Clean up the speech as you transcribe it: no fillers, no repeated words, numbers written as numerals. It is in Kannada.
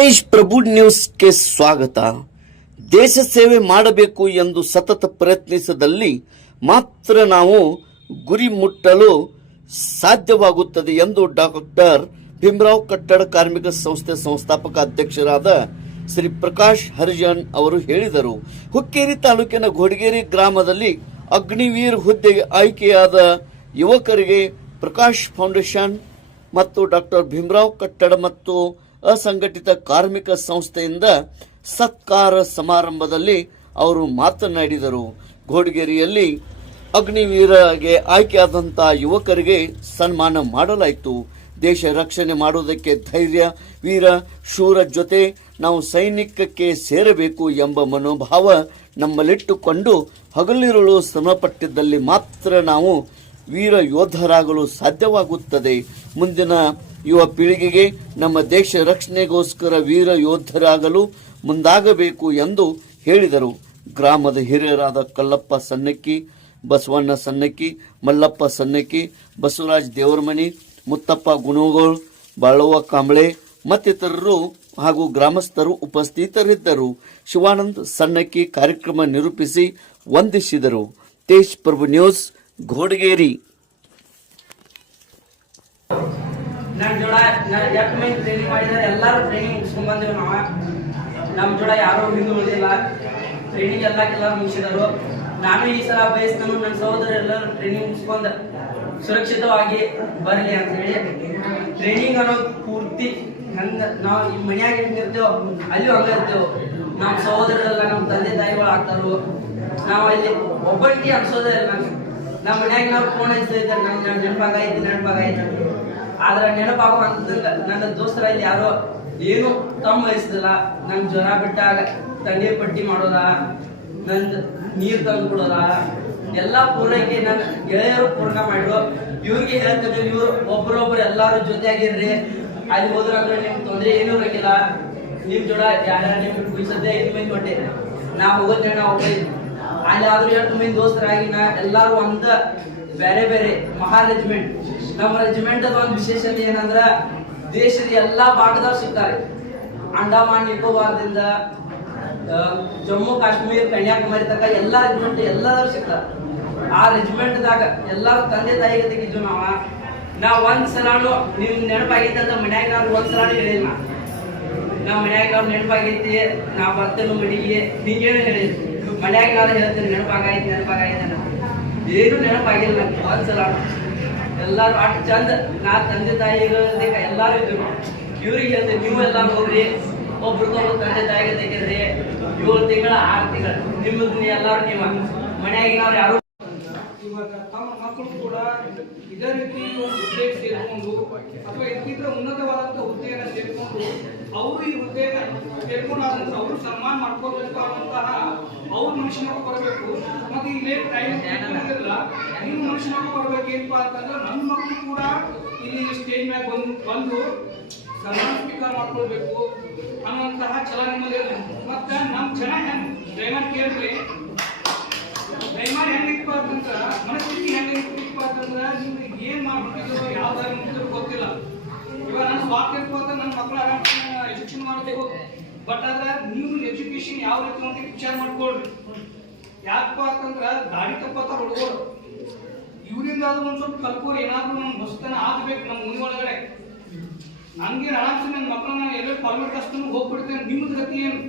ತೇಜ್ ಪ್ರಭು ನ್ಯೂಸ್ಗೆ ಸ್ವಾಗತ. ದೇಶ ಸೇವೆ ಮಾಡಬೇಕು ಎಂದು ಸತತ ಪ್ರಯತ್ನಿಸಿದಲ್ಲಿ ಮಾತ್ರ ನಾವು ಗುರಿ ಮುಟ್ಟಲು ಸಾಧ್ಯವಾಗುತ್ತದೆ ಎಂದು ಡಾಕ್ಟರ್ ಭೀಮರಾವ್ ಕಟ್ಟಡ ಕಾರ್ಮಿಕ ಸಂಸ್ಥೆ ಸಂಸ್ಥಾಪಕ ಅಧ್ಯಕ್ಷರಾದ ಶ್ರೀ ಪ್ರಕಾಶ್ ಹರಿಜನ್ ಅವರು ಹೇಳಿದರು. ಹುಕ್ಕೇರಿ ತಾಲೂಕಿನ ಘೋಡಗೇರಿ ಗ್ರಾಮದಲ್ಲಿ ಅಗ್ನಿವೀರ್ ಹುದ್ದೆಗೆ ಆಯ್ಕೆಯಾದ ಯುವಕರಿಗೆ ಪ್ರಕಾಶ್ ಫೌಂಡೇಶನ್ ಮತ್ತು ಡಾಕ್ಟರ್ ಭೀಮರಾವ್ ಕಟ್ಟಡ ಮತ್ತು ಅಸಂಘಟಿತ ಕಾರ್ಮಿಕ ಸಂಸ್ಥೆಯಿಂದ ಸತ್ಕಾರ ಸಮಾರಂಭದಲ್ಲಿ ಅವರು ಮಾತನಾಡಿದರು. ಘೋಡಗೇರಿಯಲ್ಲಿ ಅಗ್ನಿವೀರಗೆ ಆಯ್ಕೆಯಾದಂತಹ ಯುವಕರಿಗೆ ಸನ್ಮಾನ ಮಾಡಲಾಯಿತು. ದೇಶ ರಕ್ಷಣೆ ಮಾಡುವುದಕ್ಕೆ ಧೈರ್ಯ, ವೀರ, ಶೂರ ಜೊತೆ ನಾವು ಸೈನಿಕಕ್ಕೆ ಸೇರಬೇಕು ಎಂಬ ಮನೋಭಾವ ನಮ್ಮಲ್ಲಿಟ್ಟುಕೊಂಡು ಹಗಲಿರುಳು ಶ್ರಮಪಟ್ಟಿದ್ದಲ್ಲಿ ಮಾತ್ರ ನಾವು ವೀರ ಯೋಧರಾಗಲು ಸಾಧ್ಯವಾಗುತ್ತದೆ. ಮುಂದಿನ ಯುವ ಪೀಳಿಗೆಗೆ ನಮ್ಮ ದೇಶ ರಕ್ಷಣೆಗೋಸ್ಕರ ವೀರ ಯೋಧರಾಗಲು ಮುಂದಾಗಬೇಕು ಎಂದು ಹೇಳಿದರು. ಗ್ರಾಮದ ಹಿರಿಯರಾದ ಕಲ್ಲಪ್ಪ ಸನ್ನಕ್ಕಿ, ಬಸವಣ್ಣ ಸನ್ನಕ್ಕಿ, ಮಲ್ಲಪ್ಪ ಸನ್ನಕ್ಕಿ, ಬಸವರಾಜ್ ದೇವರಮನಿ, ಮುತ್ತಪ್ಪ ಗುಣಗೋಳ್, ಬಾಳವ್ವ ಕಾಂಬಳೆ ಮತ್ತಿತರರು ಹಾಗೂ ಗ್ರಾಮಸ್ಥರು ಉಪಸ್ಥಿತರಿದ್ದರು. ಶಿವಾನಂದ್ ಸನ್ನಕ್ಕಿ ಕಾರ್ಯಕ್ರಮ ನಿರೂಪಿಸಿ ವಂದಿಸಿದರು. ತೇಜ್ ಪ್ರಭು ನ್ಯೂಸ್, ಘೋಡಗೇರಿ. ನನ್ನ ಜೋಡ ಎಷ್ಟು ಮಂದಿ ಟ್ರೈನಿಂಗ್ ಮಾಡಿದ್ದಾರೆ, ಎಲ್ಲರೂ ಟ್ರೈನಿಂಗ್ ಮುಗಿಸ್ಕೊಂಡ್ ಬಂದೇವು. ನಮ್ಮ ಜೋಡ ಯಾರು ಹಿಂದೆ ಉಳಿದಿಲ್ಲ, ಟ್ರೈನಿಂಗ್ ಎಲ್ಲರೂ ಮುಗಿಸಿದರು. ನಾನು ಈ ಸಲ ಬಯಸ್ತಾನು ನನ್ನ ಸಹೋದರ ಎಲ್ಲರೂ ಟ್ರೈನಿಂಗ್ ಮುಗಿಸ್ಕೊಂಡು ಸುರಕ್ಷಿತವಾಗಿ ಬರಲಿ ಅಂತ ಹೇಳಿ, ಟ್ರೈನಿಂಗ್ ಅನ್ನೋದು ಪೂರ್ತಿ ಹಂಗ ನಾವು ಈ ಮನ್ಯಾಗ ಹೆಂಗಿರ್ತೇವೋ ಅಲ್ಲೂ ಹಂಗ ಇರ್ತೇವೆ. ನಮ್ಮ ಸಹೋದರರೆಲ್ಲ ನಮ್ಮ ತಂದೆ ತಾಯಿಗಳು ಆಗ್ತಾರೋ, ನಾವು ಅಲ್ಲಿ ಒಬ್ಬಟ್ಟಿಗೆ ಅನ್ಸೋದೇ ಇಲ್ಲ. ನಮ್ಮ ಮನ್ಯಾಗ ನಾವು ಫೋನ್ ಹಚ್ತಾ ಇದ್ದಾರೆ, ನಮ್ಗೆ ನೆನಪಾಗೈತಿ. ಆದ್ರೆ ನೆನಪಾಗುವಂತಂಗ ನನ್ನ ದೋಸ್ತರಲ್ಲಿ ಯಾರೋ ಏನು ತಮ್ಮ ವಹಿಸ್ದಿಲ್ಲ. ನನ್ ಜ್ವರ ಬಿಟ್ಟಾಗ ತಣ್ಣೀರ್ ಪಟ್ಟಿ ಮಾಡೋದ, ನಂದು ನೀರ್ ತಂದು ಕೊಡೋದ, ಎಲ್ಲಾ ಪೂರೈಕೆ ನನ್ನ ಗೆಳೆಯರು ಪೂರ್ಣ ಮಾಡಿದ್ರು. ಇವ್ರಿಗೆ ಹೇಳ್ತಿದ್ರು, ಇವ್ರು ಒಬ್ರೊಬ್ರು ಎಲ್ಲಾರು ಜೊತೆಯಾಗಿರ್ರಿ, ಅಲ್ಲಿ ಹೋದ್ರಂದ್ರೆ ನಿಮ್ ತೊಂದ್ರೆ ಏನೂ ಇರಂಗಿಲ್ಲ. ನಿಮ್ ಜೋಡ ಯಾರ್ಯಾರ ನಿಮ್ಗೆ ಸದ್ಯ 5 ಮಂದಿ ಹೊಟ್ಟೆ ನಾ ಹೋಗೋದೇ ನಾವು ಅಲ್ಲಿ ಆದ್ರೂ 8 ಮಂದಿ ದೋಸ್ತರಾಗಿ ನಾ ಎಲ್ಲಾರು ಒಂದ ಬೇರೆ ಬೇರೆ ಮಹಾ ರೆಜಿಮೆಂಟ್. ನಮ್ಮ ರೆಜಿಮೆಂಟ್ ಒಂದು ವಿಶೇಷತೆ ಏನಂದ್ರ ದೇಶದ ಎಲ್ಲಾ ಭಾಗದವ್ರು ಸಿಗ್ತಾರೆ. ಅಂಡಮಾನ್ ನಿಕೋಬಾರದಿಂದ ಜಮ್ಮು ಕಾಶ್ಮೀರ್ ಕನ್ಯಾಕುಮಾರಿ ತನಕ ಎಲ್ಲಾ ರೆಜಿಮೆಂಟ್ ಎಲ್ಲರೂ ಸಿಗ್ತಾರೆ. ಆ ರೆಜಿಮೆಂಟ್ ದಾಗ ಎಲ್ಲಾರು ತಂದೆ ತಾಯಿಗೆ ತೆಗಿದ್ವು. ನಾವ್ ಒಂದ್ಸಲಾನು ನಿಮ್ ನೆನಪಾಗೈತೆ ಅಂತ ಮನ್ಯಾಗ ನಾವು ಒಂದ್ಸಲಾನು ಹೇಳಿಲ್ಲ. ನಾವ್ ಮನ್ಯಾಗ ನಾವ್ ನೆನಪಾಗೈತಿ, ನಾ ಬರ್ತೇನೆ ಮಡಿಗೆ ಹಿಂಗೇನು ಹೇಳಿದ್ವಿ. ಮನ್ಯಾಗ ನಾನು ಹೇಳ್ತೇನೆ ನೆನಪಾಗೈತಿ ಏನು ನೆನಪಾಗಿಲ್ಲ ಒಂದ್ಸಲ. ಎಲ್ಲಾರು ಅಷ್ಟು ಚಂದ ನಾ ತಂದೆ ತಾಯಿಗಳ ಎಲ್ಲಾರು ಇದ್ರು. ಇವ್ರಿಗೆ ಹೇಳ್ತೇವೆ, ನೀವು ಎಲ್ಲಾರು ಹೋಗ್ರಿ, ಒಬ್ರಿಗೊಬ್ರು ತಂದೆ ತಾಯಿಗೆ ತೆಗಿದ್ರಿ. 7 ತಿಂಗಳ 6 ತಿಂಗಳ ನಿಮ್ಮದು ಎಲ್ಲಾರು ನೀವು ಮನ್ಯಾಗ ನಾವು ಯಾರು ಇವಾಗ ತಮ್ಮ ಮಕ್ಕಳು ಕೂಡ ಇದೇ ರೀತಿ ಒಂದು ಹುದ್ದೆಗೆ ಸೇರ್ಕೊಂಡು ಅಥವಾ ಇದಕ್ಕಿಂತ ಉನ್ನತವಾದಂತ ಹುದ್ದೆಯನ್ನು ಸೇರ್ಕೊಂಡು ಅವರು ಈ ಹುದ್ದೆಯನ್ನು ಸೇರ್ಕೊಂಡಾದಂತ ಅವರು ಸನ್ಮಾನ ಮಾಡ್ಕೋಬೇಕು ಅನ್ನುವಂತಹ ಅವ್ರ ಮನುಷ್ಯನಾಗ ಬರಬೇಕು. ಮತ್ತೆ ಇಲ್ಲೇ ಟೈಮ್ ಇಲ್ಲ, ನೀವು ಮನುಷ್ಯನಾಗ ಬರ್ಬೇಕೇನಪ್ಪ ಅಂತಂದ್ರೆ ನಮ್ಮ ಮಕ್ಕಳು ಕೂಡ ಇಲ್ಲಿ ಸ್ಟೇಜ್ ಮ್ಯಾಗ ಬಂದು ಸನ್ಮಾನ ಸ್ವೀಕಾರ ಮಾಡ್ಕೊಳ್ಬೇಕು ಅನ್ನುವಂತಹ ಛಲ ನಿಮ್ಮಲ್ಲಿ ಇರಲಿ. ಮತ್ತೆ ನಮ್ಮ ಜನ ಹೆಂಗ್ ಕೇಳ್ರಿ, ದಯಮಾಡಿ ಹೆಂಗಿತ್ತು ಅಂತಂದ್ರ ಮನಸ್ಥಿತಿ ಹೆಂಗಿತ್ತು ಅಂತಂದ್ರ ನಿಮ್ಗೆ ಏನ್ ಮಾಡ್ಬಿಟ್ಟಿದ್ರು ಯಾವ ದಾರಿ ಮುಗಿದ್ರು ಗೊತ್ತಿಲ್ಲ. ಇವಾಗ ನಾನು ಸ್ವಾರ್ಥಿತ್ತು ಅಂತ ನನ್ನ ಮಕ್ಕಳ ಎಜುಕೇಶನ್ ಮಾಡಬೇಕು. ಬಟ್ ಆದ್ರೆ ನೀವು ಎಜುಕೇಶನ್ ಯಾವ ರೀತಿ ಅಂತ ವಿಚಾರ ಮಾಡ್ಕೊಳ್ರಿ. ಯಾಕಪ್ಪ ಅಂತಂದ್ರ ದಾರಿ ತಪ್ಪತ್ತಾರ ಹುಡುಗರು, ಇವರಿಂದ ಅದು ಒಂದ್ ಸ್ವಲ್ಪ ಕಲ್ಕೋರಿ, ಏನಾದ್ರು ನಮ್ ಹೊಸತನ ಆಗ್ಬೇಕು ನಮ್ಮ ಮನೆ ಒಳಗಡೆ. ನನ್ಗೆ ಆರಾಮ್ಸೆ ನನ್ನ ಮಕ್ಕಳನ್ನ ಎಲ್ಲೇ ಕಾನ್ವೆಂಟ್ ಅಷ್ಟು ಹೋಗ್ಬಿಡ್ತೇನೆ. ನಿಮ್ಮದ್ ಗತಿ ಏನು?